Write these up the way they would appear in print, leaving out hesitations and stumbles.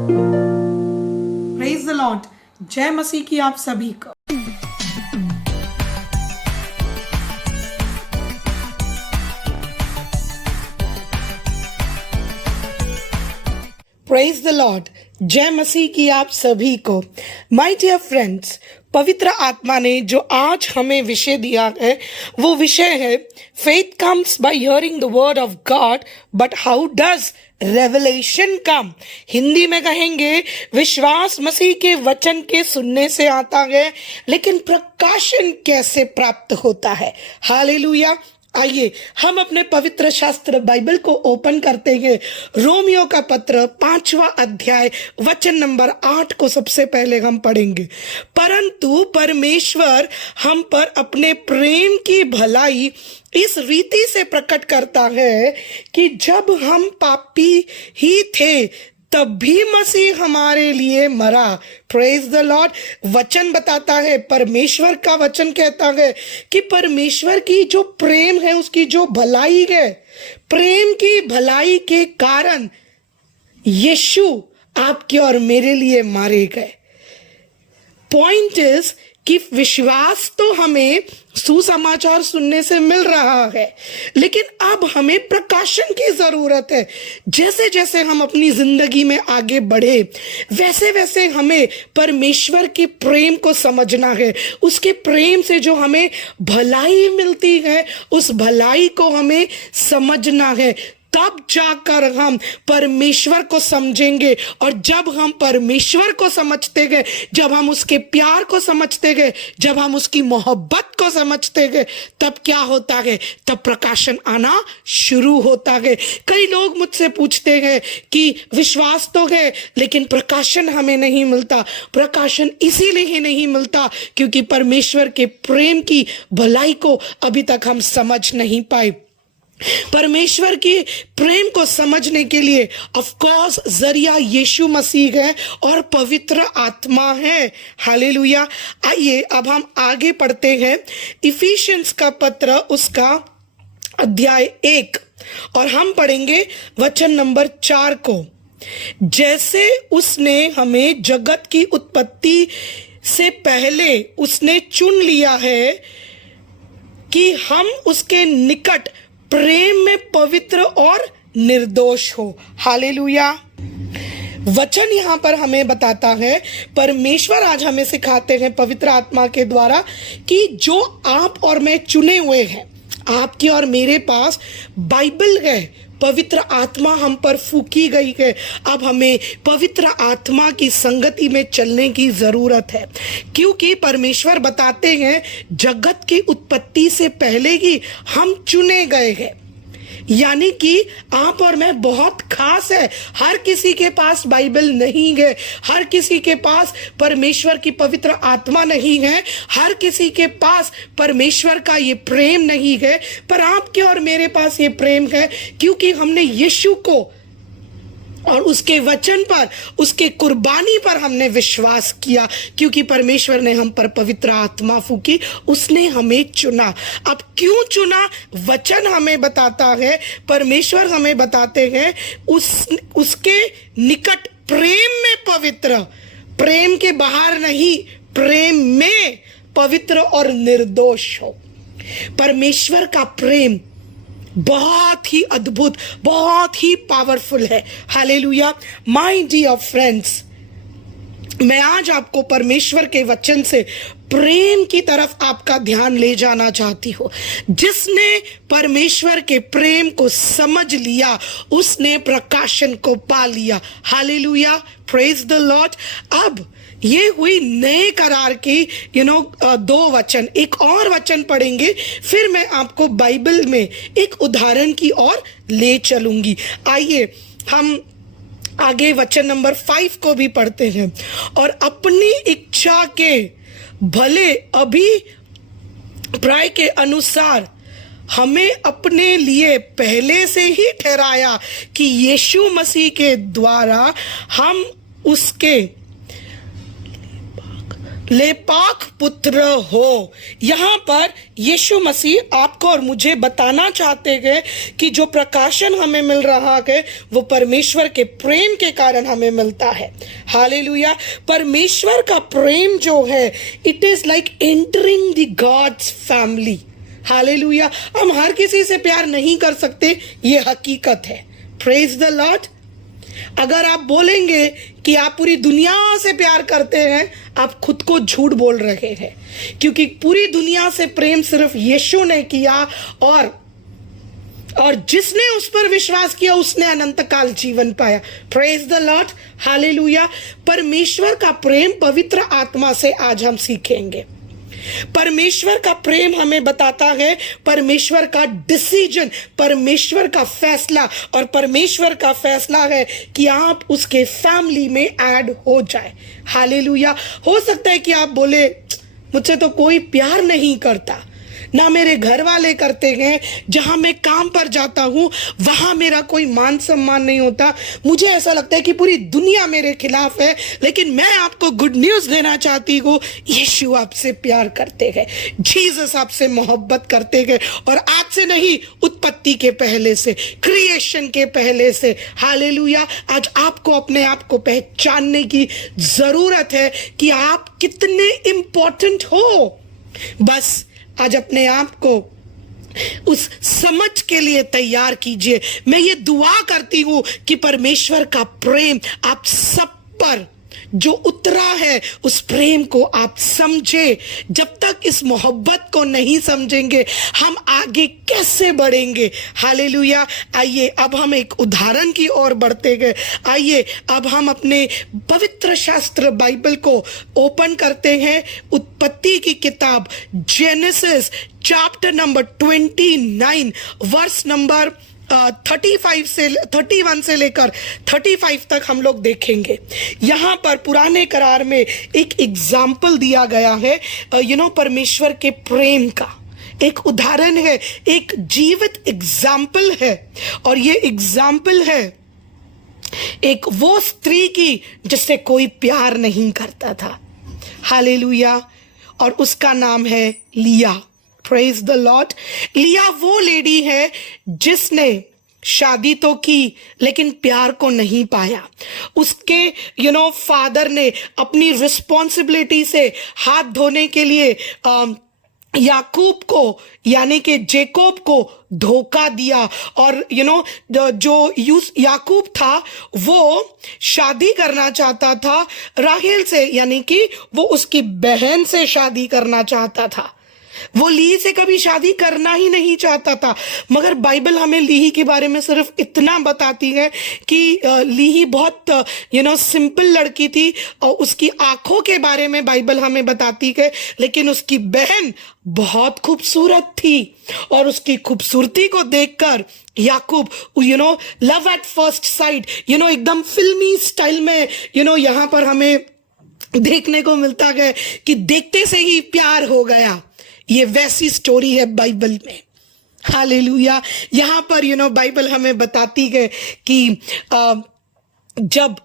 Praise the Lord. जय मसीह की आप सभी को। Praise the Lord. जय मसीह की आप सभी को। माय डियर फ्रेंड्स, पवित्र आत्मा ने जो आज हमें विषय दिया है वो विषय है faith comes by hearing the word of God, but how does revelation come. Hindi में कहेंगे विश्वास मसीह के वचन के सुनने से आता है, लेकिन प्रकाशन कैसे प्राप्त होता है। हालेलुया। आइए हम अपने पवित्र शास्त्र बाइबल को ओपन करते हैं। रोमियो का पत्र 5वां अध्याय वचन नंबर 8 को सबसे पहले हम पढ़ेंगे। परंतु परमेश्वर हम पर अपने प्रेम की भलाई इस रीति से प्रकट करता है कि जब हम पापी ही थे तब भी मसीह हमारे लिए मरा। Praise the Lord. वचन बताता है, परमेश्वर का वचन कहता है कि परमेश्वर की जो प्रेम है, उसकी जो भलाई है, प्रेम की भलाई के कारण यीशु आपके और मेरे लिए मारे गए। पॉइंट इज कि विश्वास तो हमें सुसमाचार सुनने से मिल रहा है, लेकिन अब हमें प्रकाशन की जरूरत है। जैसे जैसे हम अपनी जिंदगी में आगे बढ़े, वैसे वैसे हमें परमेश्वर के प्रेम को समझना है। उसके प्रेम से जो हमें भलाई मिलती है, उस भलाई को हमें समझना है। तब जाकर हम परमेश्वर को समझेंगे, और जब हम परमेश्वर को समझते गए, जब हम उसके प्यार को समझते गए, जब हम उसकी मोहब्बत को समझते गए, तब क्या होता है, तब प्रकाशन आना शुरू होता है। कई लोग मुझसे पूछते हैं कि विश्वास तो है लेकिन प्रकाशन हमें नहीं मिलता। प्रकाशन इसीलिए ही नहीं मिलता क्योंकि परमेश्वर के प्रेम की भलाई को अभी तक हम समझ नहीं पाए। परमेश्वर की प्रेम को समझने के लिए ऑफ कोर्स जरिया यीशु मसीह है और पवित्र आत्मा है। हालेलुया। आइए अब हम आगे पढ़ते हैं। इफिशियंस का पत्र उसका अध्याय 1 और हम पढ़ेंगे वचन नंबर 4 को। जैसे उसने हमें जगत की उत्पत्ति से पहले उसने चुन लिया है कि हम उसके निकट प्रेम में पवित्र और निर्दोष हो। हालेलुया। वचन यहाँ पर हमें बताता है, परमेश्वर आज हमें सिखाते हैं पवित्र आत्मा के द्वारा कि जो आप और मैं चुने हुए हैं, आपके और मेरे पास बाइबल है, पवित्र आत्मा हम पर फूकी गई है। अब हमें पवित्र आत्मा की संगति में चलने की जरूरत है, क्योंकि परमेश्वर बताते हैं जगत की उत्पत्ति से पहले ही हम चुने गए हैं। यानी कि आप और मैं बहुत खास है। हर किसी के पास बाइबल नहीं है, हर किसी के पास परमेश्वर की पवित्र आत्मा नहीं है, हर किसी के पास परमेश्वर का ये प्रेम नहीं है, पर आपके और मेरे पास ये प्रेम है क्योंकि हमने यीशु को और उसके वचन पर, उसके कुर्बानी पर हमने विश्वास किया। क्योंकि परमेश्वर ने हम पर पवित्र आत्मा फूकी, उसने हमें चुना। अब क्यों चुना, वचन हमें बताता है, परमेश्वर हमें बताते हैं उसके निकट प्रेम में पवित्र, प्रेम के बाहर नहीं, प्रेम में पवित्र और निर्दोष हो। परमेश्वर का प्रेम बहुत ही अद्भुत, बहुत ही पावरफुल है। हालेलुया। माय डियर फ्रेंड्स, मैं आज आपको परमेश्वर के वचन से प्रेम की तरफ आपका ध्यान ले जाना चाहती हूँ। जिसने परमेश्वर के प्रेम को समझ लिया, उसने प्रकाशन को पा लिया। हालेलुया। Praise the Lord. अब ये हुई नए करार की 2 वचन। एक और वचन पढ़ेंगे, फिर मैं आपको बाइबल में एक उदाहरण की ओर ले चलूंगी। आइए हम आगे वचन नंबर 5 को भी पढ़ते हैं। और अपनी इच्छा के भले अभिप्राय के अनुसार हमें अपने लिए पहले से ही ठहराया कि यीशु मसीह के द्वारा हम उसके लेपाक पुत्र हो। यहाँ पर यीशु मसीह आपको और मुझे बताना चाहते हैं कि जो प्रकाशन हमें मिल रहा है वो परमेश्वर के प्रेम के कारण हमें मिलता है। हालेलुया। परमेश्वर का प्रेम जो है, it is like entering the gods family. Hallelujah. हम हर किसी से प्यार नहीं कर सकते, ये हकीकत है। Praise the Lord. अगर आप बोलेंगे कि आप पूरी दुनिया से प्यार करते हैं, आप खुद को झूठ बोल रहे हैं, क्योंकि पूरी दुनिया से प्रेम सिर्फ यीशु ने किया, और जिसने उस पर विश्वास किया उसने अनंत काल जीवन पाया। Praise the Lord. हालेलुया। परमेश्वर का प्रेम पवित्र आत्मा से आज हम सीखेंगे। परमेश्वर का प्रेम हमें बताता है परमेश्वर का डिसीजन, परमेश्वर का फैसला, और परमेश्वर का फैसला है कि आप उसके फैमिली में ऐड हो जाए। हालेलुया। हो सकता है कि आप बोले मुझसे तो कोई प्यार नहीं करता, ना मेरे घर वाले करते हैं, जहां मैं काम पर जाता हूं वहां मेरा कोई मान सम्मान नहीं होता, मुझे ऐसा लगता है कि पूरी दुनिया मेरे खिलाफ है। लेकिन मैं आपको गुड न्यूज देना चाहती हूँ, यीशु आपसे प्यार करते हैं, जीसस आपसे मोहब्बत करते हैं, और आज से नहीं, उत्पत्ति के पहले से, क्रिएशन के पहले से। हालेलुया। आज आपको अपने आप को पहचानने की जरूरत है कि आप कितने इंपॉर्टेंट हो। बस आज अपने आप को उस समझ के लिए तैयार कीजिए। मैं ये दुआ करती हूं कि परमेश्वर का प्रेम आप सब पर जो उतरा है उस प्रेम को आप समझे। जब तक इस मोहब्बत को नहीं समझेंगे हम आगे कैसे बढ़ेंगे। हालेलुया। आइए अब हम एक उदाहरण की ओर बढ़ते गए। आइए अब हम अपने पवित्र शास्त्र बाइबल को ओपन करते हैं। उत्पत्ति की किताब Genesis chapter number 29 verse number 31 से लेकर 35 तक हम लोग देखेंगे। यहाँ पर पुराने करार में एक एग्जाम्पल दिया गया है परमेश्वर के प्रेम का एक उदाहरण है, एक जीवित एग्जाम्पल है। और ये एग्जाम्पल है एक वो स्त्री की जिससे कोई प्यार नहीं करता था। हालेलुया। और उसका नाम है लिया। Praise the Lord. लिया वो लेडी है जिसने शादी तो की लेकिन प्यार को नहीं पाया। उसके फादर ने अपनी रिस्पॉन्सिबिलिटी से हाथ धोने के लिए याकूब को यानी कि जेकोब को धोखा दिया। और जो याकूब था वो शादी करना चाहता था राहेल से, यानी कि वो उसकी बहन से शादी करना चाहता था। वो लीही से कभी शादी करना ही नहीं चाहता था। मगर बाइबल हमें लीही के बारे में सिर्फ इतना बताती है कि लीही बहुत सिंपल लड़की थी, और उसकी आंखों के बारे में बाइबल हमें बताती है। लेकिन उसकी बहन बहुत खूबसूरत थी, और उसकी खूबसूरती को देखकर याकूब लव एट फर्स्ट साइट एकदम फिल्मी स्टाइल में यहाँ पर हमें देखने को मिलता है कि देखते से ही प्यार हो गया। ये वैसी स्टोरी है बाइबल में। हालेलुया। यहाँ पर बाइबल हमें बताती है कि जब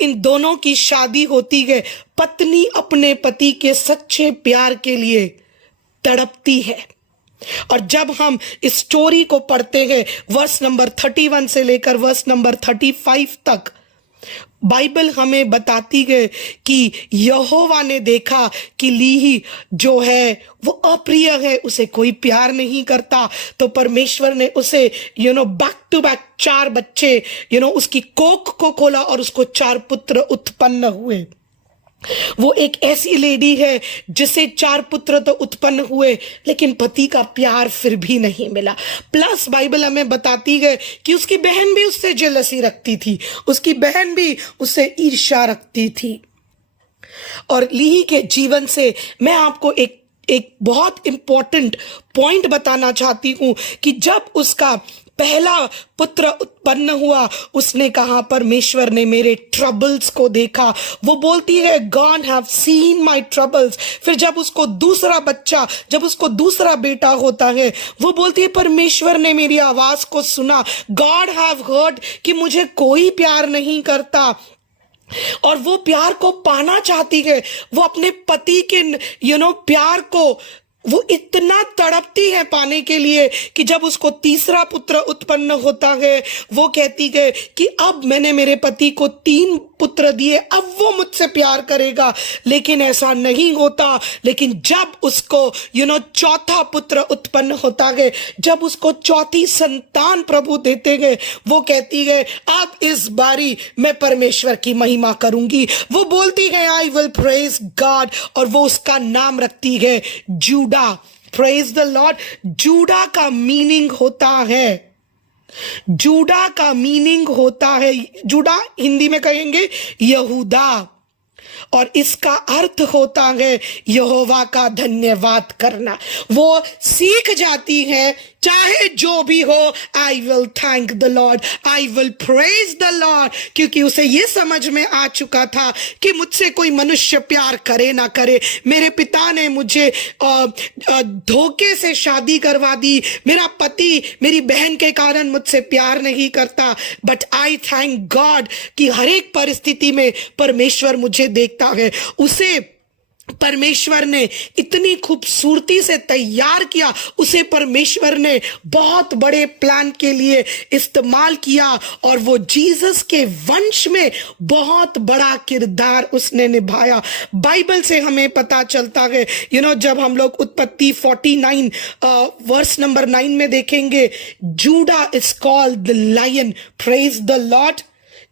इन दोनों की शादी होती है, पत्नी अपने पति के सच्चे प्यार के लिए तड़पती है। और जब हम इस स्टोरी को पढ़ते हैं वर्स नंबर 31 से लेकर वर्स नंबर 35 तक, बाइबल हमें बताती है कि यहोवा ने देखा कि लीही जो है वो अप्रिय है, उसे कोई प्यार नहीं करता। तो परमेश्वर ने उसे बैक टू बैक 4 बच्चे उसकी कोख को खोला और उसको 4 पुत्र उत्पन्न हुए। वो एक ऐसी लेडी है जिसे 4 पुत्र तो उत्पन्न हुए लेकिन पति का प्यार फिर भी नहीं मिला। प्लस बाइबल हमें बताती है कि उसकी बहन भी उससे जेलसी रखती थी, उसकी बहन भी उससे ईर्ष्या रखती थी। और लीही के जीवन से मैं आपको एक बहुत इंपॉर्टेंट पॉइंट बताना चाहती हूं कि जब उसका पहला पुत्र उत्पन्न हुआ उसने कहा परमेश्वर ने मेरे ट्रबल्स को देखा। वो बोलती है God have seen my troubles. फिर जब उसको दूसरा बेटा होता है वो बोलती है परमेश्वर ने मेरी आवाज को सुना। गॉड हैव हर्ड कि मुझे कोई प्यार नहीं करता। और वो प्यार को पाना चाहती है। वो अपने पति के प्यार को वो इतना तड़पती है पाने के लिए कि जब उसको तीसरा पुत्र उत्पन्न होता है, वो कहती है कि अब मैंने मेरे पति को 3 पुत्र दिए, अब वो मुझसे प्यार करेगा। लेकिन ऐसा नहीं होता। लेकिन जब उसको चौथा पुत्र उत्पन्न होता है, जब उसको चौथी संतान प्रभु देते हैं, वो कहती है अब इस बारी मैं परमेश्वर की महिमा करूंगी। वो बोलती है आई विल प्रेज गॉड, और वो उसका नाम रखती है Judah. Praise the Lord. Judah का मीनिंग होता है, जूडा का मीनिंग होता है, जूडा हिंदी में कहेंगे यहूदा, और इसका अर्थ होता है यहोवा का धन्यवाद करना। वो सीख जाती है चाहे जो भी हो, I will thank the Lord, I will praise the Lord, क्योंकि उसे ये समझ में आ चुका था कि मुझसे कोई मनुष्य प्यार करे ना करे, मेरे पिता ने मुझे धोखे से शादी करवा दी, मेरा पति मेरी बहन के कारण मुझसे प्यार नहीं करता, बट आई थैंक गॉड कि हर एक परिस्थिति में परमेश्वर मुझे देखता है। उसे परमेश्वर ने इतनी खूबसूरती से तैयार किया, उसे परमेश्वर ने बहुत बड़े प्लान के लिए इस्तेमाल किया, और वो जीसस के वंश में बहुत बड़ा किरदार उसने निभाया। बाइबल से हमें पता चलता है, जब हम लोग उत्पत्ति 49 वर्स नंबर 9 में देखेंगे, Judah is called the lion, praise the Lord.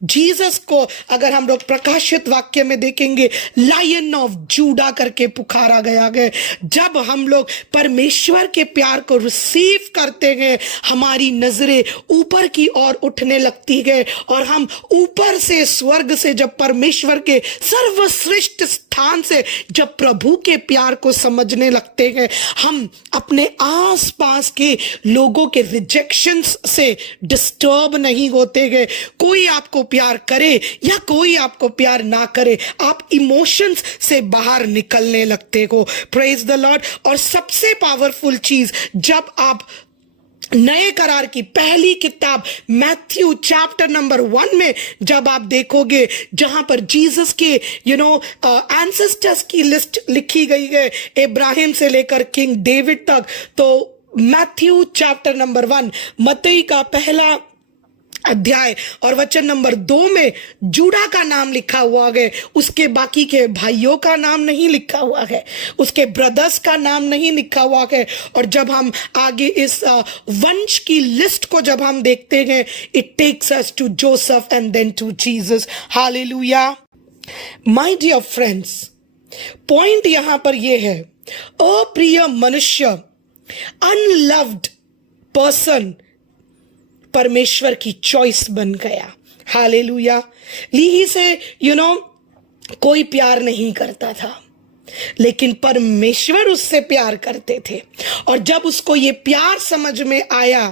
Jesus को अगर हम लोग प्रकाशित वाक्य में देखेंगे, लायन ऑफ जूडा करके पुकारा गया है। जब हम लोग परमेश्वर के प्यार को रिसीव करते हैं, हमारी नजरें ऊपर की ओर उठने लगती है, और हम ऊपर से स्वर्ग से जब परमेश्वर के सर्वश्रेष्ठ स्थान से जब प्रभु के प्यार को समझने लगते हैं, हम अपने आसपास के लोगों के रिजेक्शंस से डिस्टर्ब नहीं होते हैं। कोई आपको प्यार करे या कोई आपको प्यार ना करे, आप इमोशंस से बाहर निकलने लगते हो। Praise the Lord. और सबसे पावरफुल चीज, जब आप नए करार की पहली किताब मैथ्यू चैप्टर नंबर 1 में जब आप देखोगे, जहां पर जीसस के एंसेस्टर्स की लिस्ट लिखी गई है, इब्राहिम से लेकर किंग डेविड तक, तो मैथ्यू चैप्टर नंबर 1 मत्ती का पहला अध्याय और वचन नंबर 2 में जूडा का नाम लिखा हुआ है, उसके बाकी के भाइयों का नाम नहीं लिखा हुआ है, उसके ब्रदर्स का नाम नहीं लिखा हुआ है। और जब हम आगे इस वंश की लिस्ट को जब हम देखते हैं, it takes us to Joseph and then to Jesus. Hallelujah. My dear friends, point यहां पर यह है, अप्रिय मनुष्य, अनलव्ड पर्सन परमेश्वर की चॉइस बन गया। हालेलुया। लीही से कोई प्यार नहीं करता था, लेकिन परमेश्वर उससे प्यार करते थे, और जब उसको ये प्यार समझ में आया,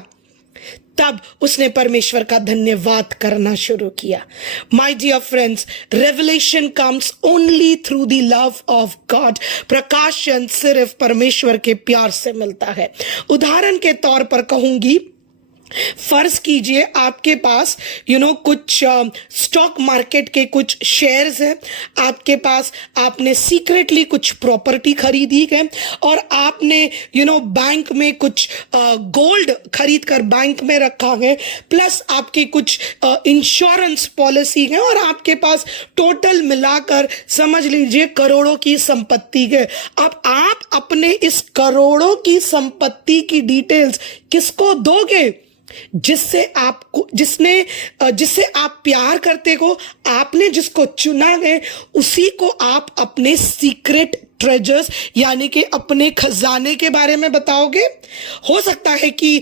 तब उसने परमेश्वर का धन्यवाद करना शुरू किया। My dear friends, revelation comes only through the love of God. प्रकाशन सिर्फ परमेश्वर के प्यार से मिलता है। उदाहरण के तौर पर कहूंगी, फर्ज कीजिए आपके पास कुछ स्टॉक मार्केट के कुछ शेयर्स हैं, आपके पास, आपने सीक्रेटली कुछ प्रॉपर्टी खरीदी है, और आपने बैंक में कुछ गोल्ड खरीद कर बैंक में रखा है, प्लस आपके कुछ इंश्योरेंस पॉलिसी है, और आपके पास टोटल मिलाकर समझ लीजिए करोड़ों की संपत्ति है। अब आप अपने इस करोड़ों की संपत्ति की डिटेल्स किसको दोगे? जिससे आप प्यार करते हो, आपने जिसको चुना है, उसी को आप अपने सीक्रेट ट्रेजर्स यानी कि अपने खजाने के बारे में बताओगे। हो सकता है कि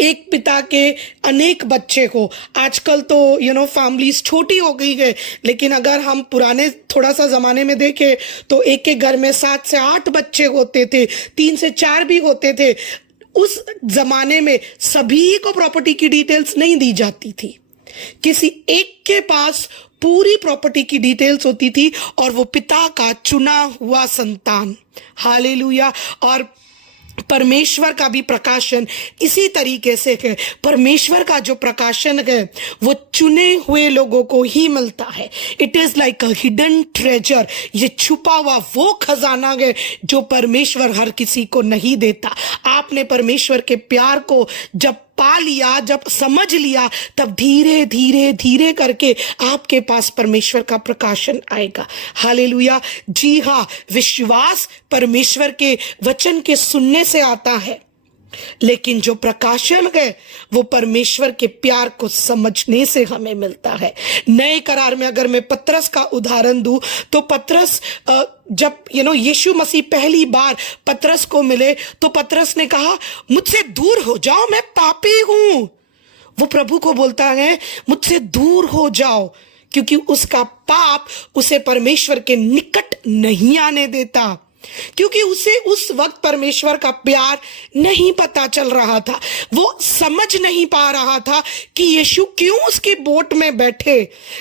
एक पिता के अनेक बच्चे हो। आजकल तो फैमिलीज छोटी हो गई है, लेकिन अगर हम पुराने थोड़ा सा जमाने में देखें तो एक एक घर में 7 से 8 बच्चे होते थे, 3 से 4 भी होते थे। उस जमाने में सभी को प्रॉपर्टी की डिटेल्स नहीं दी जाती थी, किसी एक के पास पूरी प्रॉपर्टी की डिटेल्स होती थी, और वो पिता का चुना हुआ संतान। हालेलुया। और परमेश्वर का भी प्रकाशन इसी तरीके से है। परमेश्वर का जो प्रकाशन है वो चुने हुए लोगों को ही मिलता है। It is like a hidden treasure, ये छुपा हुआ वो खजाना है जो परमेश्वर हर किसी को नहीं देता। आपने परमेश्वर के प्यार को जब पा लिया, जब समझ लिया, तब धीरे धीरे धीरे करके आपके पास परमेश्वर का प्रकाशन आएगा। हालेलुया। जी हाँ, विश्वास परमेश्वर के वचन के सुनने से आता है, लेकिन जो प्रकाशन है वो परमेश्वर के प्यार को समझने से हमें मिलता है। नए करार में अगर मैं पतरस का उदाहरण दूं तो पतरस जब यीशु मसीह पहली बार पतरस को मिले तो पतरस ने कहा, मुझसे दूर हो जाओ, मैं पापी हूं। वो प्रभु को बोलता है, मुझसे दूर हो जाओ, क्योंकि उसका पाप उसे परमेश्वर के निकट नहीं आने देता, क्योंकि उसे उस वक्त परमेश्वर का प्यार नहीं पता चल रहा था। वो समझ नहीं पा रहा था कि यीशु क्यों उसके बोट में बैठे।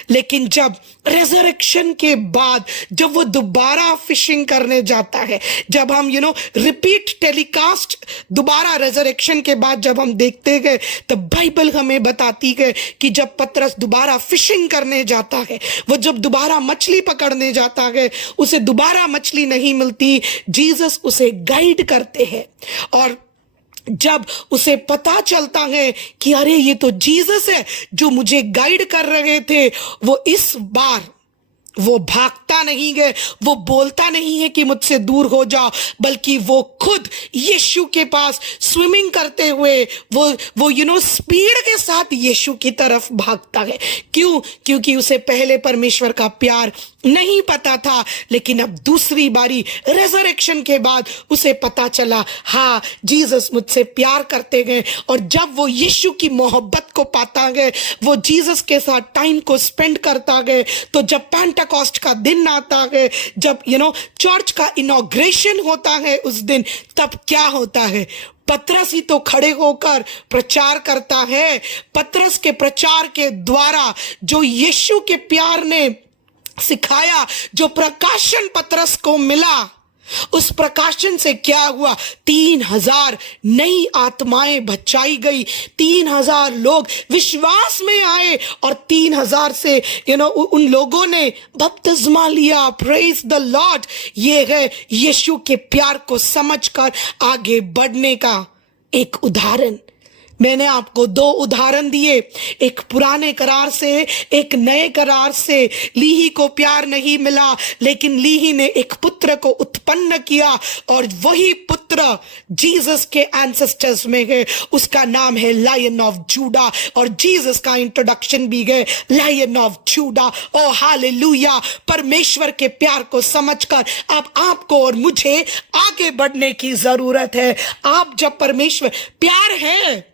लेकिन जब रेजरेक्शन के बाद जब वो दोबारा फिशिंग करने जाता है, जब हम रिपीट टेलीकास्ट दोबारा रेजरेक्शन के बाद जब हम देखते गए, तो बाइबल हमें बताती है कि जब पतरस दोबारा फिशिंग करने जाता है, वो जब दोबारा मछली पकड़ने जाता है, उसे दोबारा मछली नहीं मिलती। जीसस उसे गाइड करते हैं, और जब उसे पता चलता है कि अरे ये तो जीसस है जो मुझे गाइड कर रहे थे, वो इस बार वो भागता नहीं है, वो बोलता नहीं है कि मुझसे दूर हो जाओ, बल्कि वो खुद यीशु के पास स्विमिंग करते हुए वो स्पीड के साथ यीशु की तरफ भागता है। क्यों? क्योंकि उसे पहले परमेश्वर का प्यार नहीं पता था, लेकिन अब दूसरी बारी रेजरेक्शन के बाद उसे पता चला, हाँ जीसस मुझसे प्यार करते हैं। और जब वो यीशु की मोहब्बत को पाता है, वो जीसस के साथ टाइम को स्पेंड करता है, तो जब पेंटेकोस्ट का दिन आता है, जब चर्च का इनॉग्रेशन होता है उस दिन, तब क्या होता है? पतरस ही तो खड़े होकर प्रचार करता है। पतरस के प्रचार के द्वारा जो यीशु के प्यार ने सिखाया, जो प्रकाशन पतरस को मिला, उस प्रकाशन से क्या हुआ? 3000 नई आत्माएं बचाई गई, 3000 लोग विश्वास में आए, और 3000 से उन लोगों ने बपतिस्मा लिया। Praise the Lord. ये है यीशु के प्यार को समझकर आगे बढ़ने का एक उदाहरण। मैंने आपको 2 उदाहरण दिए, एक पुराने करार से, एक नए करार से। लीही को प्यार नहीं मिला, लेकिन लीही ने एक पुत्र को उत्पन्न किया, और वही पुत्र जीसस के एंसेस्टर्स में है। उसका नाम है लायन ऑफ जूडा, और जीसस का इंट्रोडक्शन भी है lion of Judah. Oh hallelujah. परमेश्वर के प्यार को समझकर अब आपको और मुझे आगे बढ़ने की जरूरत है। आप जब परमेश्वर प्यार है,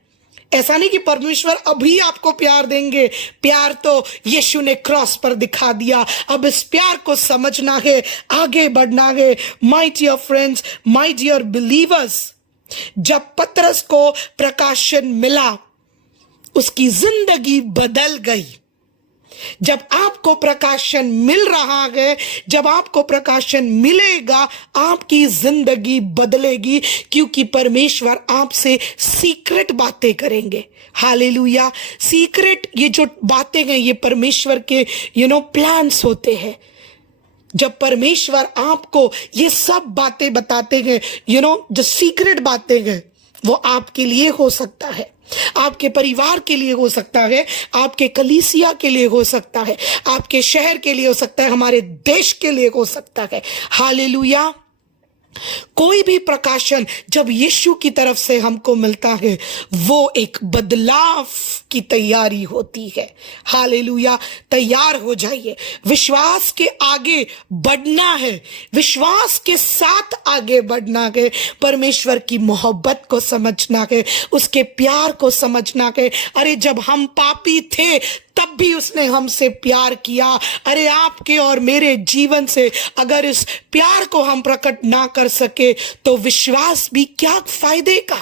ऐसा नहीं कि परमेश्वर अभी आपको प्यार देंगे, प्यार तो यीशु ने क्रॉस पर दिखा दिया। अब इस प्यार को समझना है, आगे बढ़ना है। My dear friends, my dear believers, जब पतरस को प्रकाशन मिला, उसकी जिंदगी बदल गई। जब आपको प्रकाशन मिल रहा है, जब आपको प्रकाशन मिलेगा, आपकी जिंदगी बदलेगी, क्योंकि परमेश्वर आपसे सीक्रेट बातें करेंगे। हालेलुया। सीक्रेट, ये जो बातें हैं, ये परमेश्वर के प्लान्स होते हैं। जब परमेश्वर आपको ये सब बातें बताते हैं, जो सीक्रेट बातें हैं, वो आपके लिए हो सकता है, आपके परिवार के लिए हो सकता है, आपके कलीसिया के लिए हो सकता है, आपके शहर के लिए हो सकता है, हमारे देश के लिए हो सकता है। हालेलुया। कोई भी प्रकाशन जब यीशु की तरफ से हमको मिलता है, वो एक बदलाव की तैयारी होती है। हालेलुया। तैयार हो जाइए। विश्वास के आगे बढ़ना है, विश्वास के साथ आगे बढ़ना है। परमेश्वर की मोहब्बत को समझना है, उसके प्यार को समझना है। अरे जब हम पापी थे तब भी उसने हमसे प्यार किया। अरे आपके और मेरे जीवन से अगर इस प्यार को हम प्रकट ना कर सके तो विश्वास भी क्या फायदे का।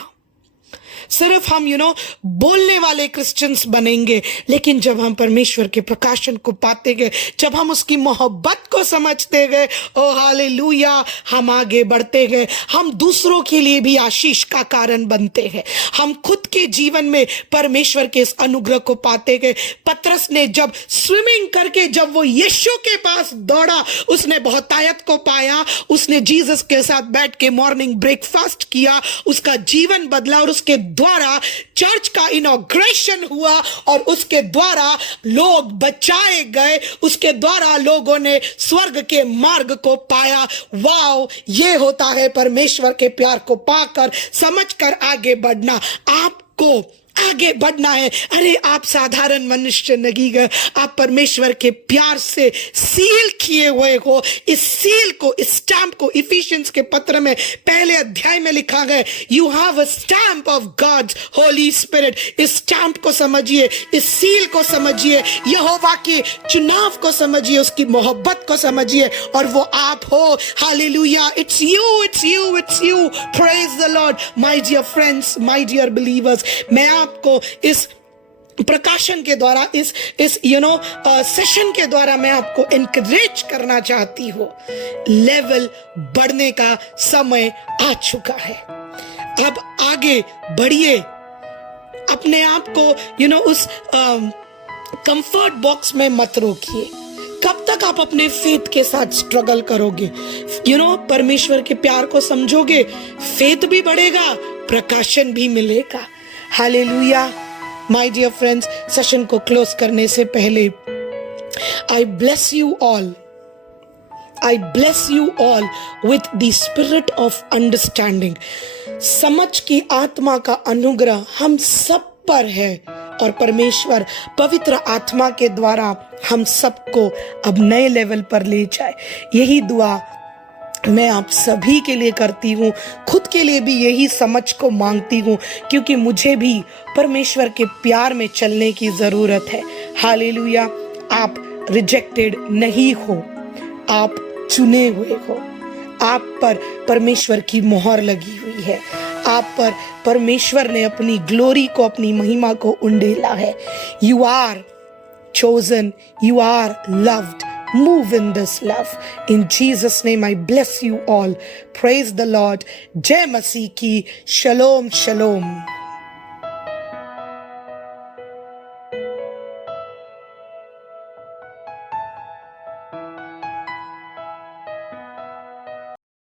सिर्फ हम बोलने वाले क्रिश्चियंस बनेंगे, लेकिन जब हम परमेश्वर के प्रकाशन को पाते गए, जब हम उसकी मोहब्बत को समझते गए, ओ हालेलुया, हम आगे बढ़ते गए। हम दूसरों के लिए भी आशीष का कारण बनते हैं। हम खुद के जीवन में परमेश्वर के इस अनुग्रह को पाते गए। पतरस ने जब स्विमिंग करके जब वो यीशु के पास दौड़ा, उसने बहुतायत को पाया, उसने जीसस के साथ बैठ के मॉर्निंग ब्रेकफास्ट किया, उसका जीवन बदला और उसके द्वारा चर्च का इनॉग्रेशन हुआ और उसके द्वारा लोग बचाए गए, उसके द्वारा लोगों ने स्वर्ग के मार्ग को पाया। वाओ, ये होता है परमेश्वर के प्यार को पाकर समझकर आगे बढ़ना। आपको आगे बढ़ना है। अरे आप साधारण मनुष्य नहीं गए, आप परमेश्वर के प्यार से सील किए हुए हो। इस सील को, इस स्टैंप को इफिशियंस के पत्र में पहले अध्याय में लिखा गया, you have a stamp of God's holy spirit. इस स्टैंप को समझिए, इस सील को समझिए, यहोवा के चुनाव को समझिए, उसकी मोहब्बत को समझिए, और वो आप हो। Hallelujah, it's you, it's you, it's you. Praise the lord my dear friends, my dear believers. मैं आपको इस प्रकाशन के द्वारा, इस सेशन के द्वारा मैं आपको एनकरेज करना चाहती हूँ। लेवल बढ़ने का समय आ चुका है। अब आगे बढ़िए। अपने आप को उस कंफर्ट बॉक्स में मत रोकिए। कब तक आप अपने फेथ के साथ स्ट्रगल करोगे? परमेश्वर के प्यार को समझोगे, फेथ भी बढ़ेगा, प्रकाशन भी मिलेगा। Hallelujah. My dear friends, session को क्लोज करने से पहले I bless you all, I bless you all with the spirit of understanding. समझ की आत्मा का अनुग्रह हम सब पर है, और परमेश्वर पवित्र आत्मा के द्वारा हम सबको अब नए लेवल पर ले जाए। यही दुआ मैं आप सभी के लिए करती हूँ, खुद के लिए भी यही समझ को मांगती हूँ, क्योंकि मुझे भी परमेश्वर के प्यार में चलने की ज़रूरत है। हालेलुया। आप रिजेक्टेड नहीं हो, आप चुने हुए हो। आप पर परमेश्वर की मोहर लगी हुई है। आप पर परमेश्वर ने अपनी ग्लोरी को, अपनी महिमा को उंडेला है। You are chosen, you are loved. Move in this love. In Jesus' name I bless you all. Praise the Lord. Jai Masih ki. Shalom, shalom.